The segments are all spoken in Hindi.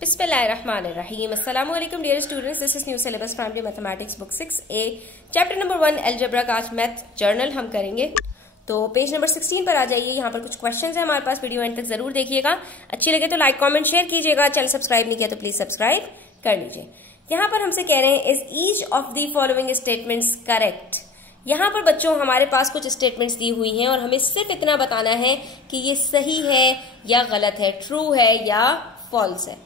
बिस्मिल्लाहिर्रहमानिर्रहीम। अस्सलाम वालेकुम dear students, this is new syllabus primary mathematics book 6A chapter number 1 algebra का आज मैथ जर्नल हम करेंगे। तो पेज नंबर 16 पर आ जाइए। यहाँ पर कुछ क्वेश्चंस है हमारे पास, वीडियो एंड तक जरूर देखिएगा। अच्छी लगे तो लाइक कमेंट शेयर कीजिएगा। चैनल सब्सक्राइब नहीं किया तो प्लीज सब्सक्राइब कर लीजिए। यहाँ पर हमसे कह रहे हैं is each of the following statements correct. यहाँ पर बच्चों हमारे पास कुछ स्टेटमेंट्स दी हुई हैं और हमें सिर्फ इतना बताना है कि ये सही है या गलत है, ट्रू है या फॉल्स है।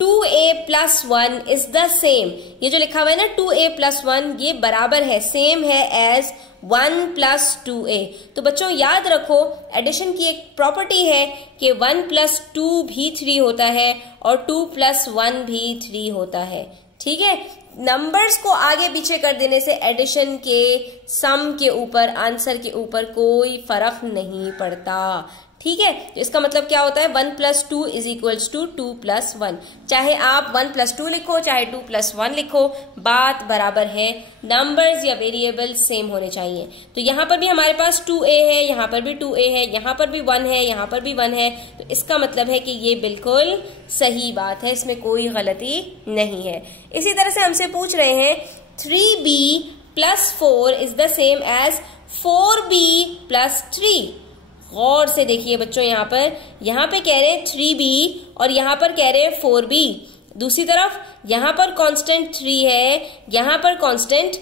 2a + 1 इज द सेम, ये जो लिखा हुआ है ना 2a + 1, ये बराबर है, सेम है एज 1 + 2a। तो बच्चों याद रखो, एडिशन की एक प्रॉपर्टी है कि 1 + 2 भी 3 होता है और 2 + 1 भी 3 होता है। ठीक है, नंबर्स को आगे पीछे कर देने से एडिशन के सम के ऊपर, आंसर के ऊपर कोई फर्क नहीं पड़ता। ठीक है, तो इसका मतलब क्या होता है, 1 + 2 = 2 + 1। चाहे आप 1 + 2 लिखो चाहे 2 + 1 लिखो, बात बराबर है। नंबर्स या वेरिएबल सेम होने चाहिए। तो यहाँ पर भी हमारे पास 2a है, यहाँ पर भी 2a है, यहाँ पर भी 1 है, यहाँ पर भी 1 है। तो इसका मतलब है कि ये बिल्कुल सही बात है, इसमें कोई गलती नहीं है। इसी तरह से हमसे पूछ रहे हैं 3b + 4 is the same as 4b + 3। गौर से देखिए बच्चों, यहाँ पे कह रहे हैं 3b और यहाँ पर कह रहे हैं 4b। दूसरी तरफ यहाँ पर कांस्टेंट 3 है, यहाँ पर कांस्टेंट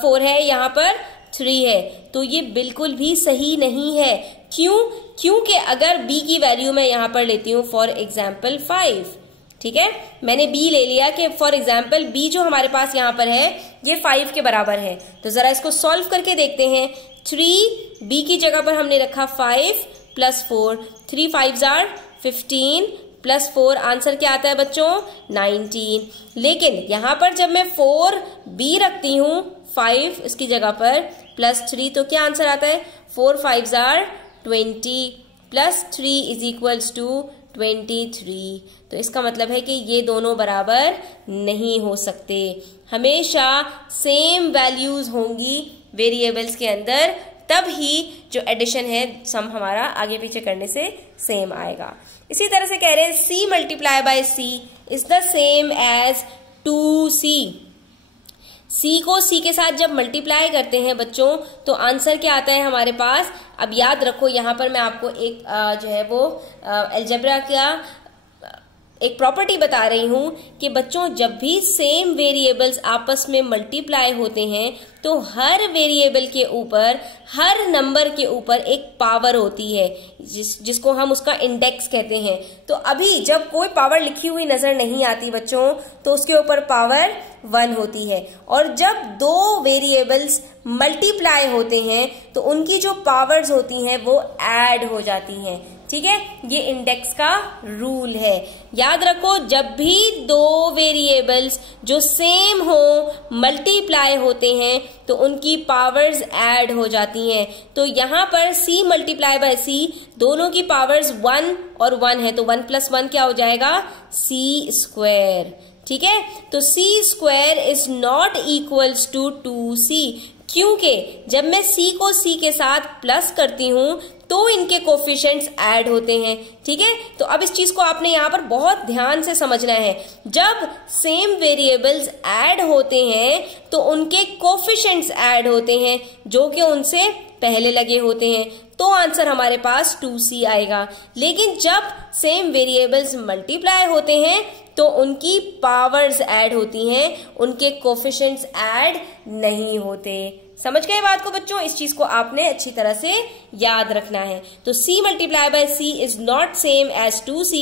4 है, यहाँ पर 3 है। तो ये बिल्कुल भी सही नहीं है। क्यों? क्योंकि अगर b की वैल्यू मैं यहाँ पर लेती हूँ फॉर एग्जाम्पल 5, ठीक है, मैंने b ले लिया कि फॉर एग्जाम्पल b जो हमारे पास यहाँ पर है ये 5 के बराबर है। तो जरा इसको सॉल्व करके देखते हैं। 3b की जगह पर हमने रखा 5 + 4, 3 5s are 15 + 4 आंसर क्या आता है बच्चों, 19। लेकिन यहाँ पर जब मैं 4b रखती हूँ 5 इसकी जगह पर +3, तो क्या आंसर आता है, 4 5s are 20 + 3 = 23। तो इसका मतलब है कि ये दोनों बराबर नहीं हो सकते। हमेशा सेम वैल्यूज होंगी वेरिएबल्स के अंदर, तब ही जो एडिशन है सम हमारा आगे पीछे करने से सेम आएगा। इसी तरह से कह रहे हैं c × c is the same as 2c। c को c के साथ जब मल्टीप्लाई करते हैं बच्चों तो आंसर क्या आता है हमारे पास। अब याद रखो, यहाँ पर मैं आपको एक जो है वो अलजेब्रा का एक प्रॉपर्टी बता रही हूं कि बच्चों जब भी सेम वेरिएबल्स आपस में मल्टीप्लाई होते हैं तो हर वेरिएबल के ऊपर, हर नंबर के ऊपर एक पावर होती है जिसको हम उसका इंडेक्स कहते हैं। तो अभी जब कोई पावर लिखी हुई नजर नहीं आती बच्चों तो उसके ऊपर पावर 1 होती है, और जब दो वेरिएबल्स मल्टीप्लाई होते हैं तो उनकी जो पावर्स होती हैं वो ऐड हो जाती हैं। ठीक है, ये इंडेक्स का रूल है। याद रखो, जब भी दो वेरिएबल्स जो सेम हो मल्टीप्लाई होते हैं तो उनकी पावर्स ऐड हो जाती हैं। तो यहाँ पर c × c दोनों की पावर्स 1 और 1 है, तो 1 + 1 क्या हो जाएगा, c²। ठीक है, तो c² is not equals to 2c, क्योंकि जब मैं c को c के साथ प्लस करती हूं तो इनके कोफिशिएंट्स ऐड होते हैं। ठीक है, तो अब इस चीज को आपने यहाँ पर बहुत ध्यान से समझना है। जब सेम वेरिएबल्स ऐड होते हैं तो उनके कोफिशिएंट्स ऐड होते हैं जो कि उनसे पहले लगे होते हैं, तो आंसर हमारे पास 2c आएगा। लेकिन जब सेम वेरिएबल्स मल्टीप्लाई होते हैं तो उनकी पावर्स ऐड होती हैं, उनके कोफिशिएंट्स ऐड नहीं होते। समझ गए बात को बच्चों? इस चीज को आपने अच्छी तरह से याद रखना है। तो c × c is not same as 2c,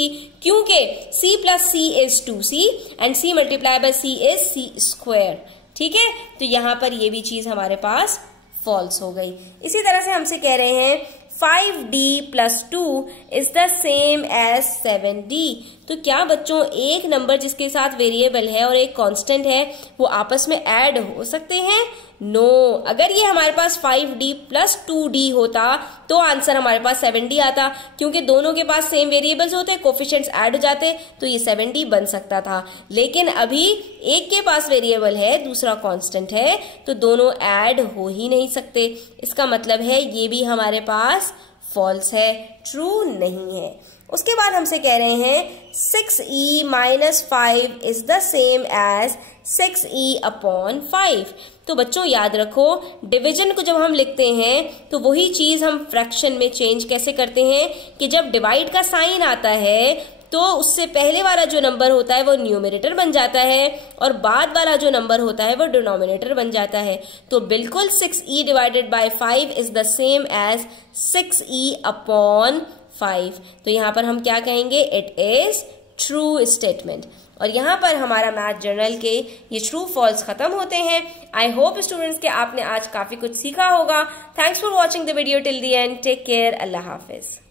क्योंकि c + c is 2c and c × c is c²। ठीक है, तो यहां पर ये भी चीज हमारे पास फॉल्स हो गई। इसी तरह से हमसे कह रहे हैं 5d + 2 is the same as 7d। तो क्या बच्चों एक नंबर जिसके साथ वेरिएबल है और एक कांस्टेंट है वो आपस में ऐड हो सकते हैं? नो। अगर ये हमारे पास 5d + 2d होता तो आंसर हमारे पास 7d आता, क्योंकि दोनों के पास सेम वेरिएबल्स होते, कोफिशिएंट्स ऐड हो जाते, तो ये 7d बन सकता था। लेकिन अभी एक के पास वेरिएबल है, दूसरा कांस्टेंट है, तो दोनों ऐड हो ही नहीं सकते। इसका मतलब है ये भी हमारे पास फॉल्स है, ट्रू नहीं है। उसके बाद हमसे कह रहे हैं 6e minus 5 is the same as 6e upon 5। तो बच्चों याद रखो, डिवीजन को जब हम लिखते हैं तो वही चीज हम फ्रैक्शन में चेंज कैसे करते हैं कि जब डिवाइड का साइन आता है तो उससे पहले वाला जो नंबर होता है वो न्यूमरेटर बन जाता है और बाद वाला जो नंबर होता है वो डिनोमिनेटर बन जाता है। तो बिल्कुल 6e divided by 5 is the same as 6e upon 5। तो यहाँ पर हम क्या कहेंगे, इट इज ट्रू स्टेटमेंट। और यहाँ पर हमारा मैथ जर्नल के ये ट्रू फॉल्स खत्म होते हैं। आई होप स्टूडेंट्स के आपने आज काफी कुछ सीखा होगा। Thanks for watching the video till the end. Take care. अल्लाह हाफिज।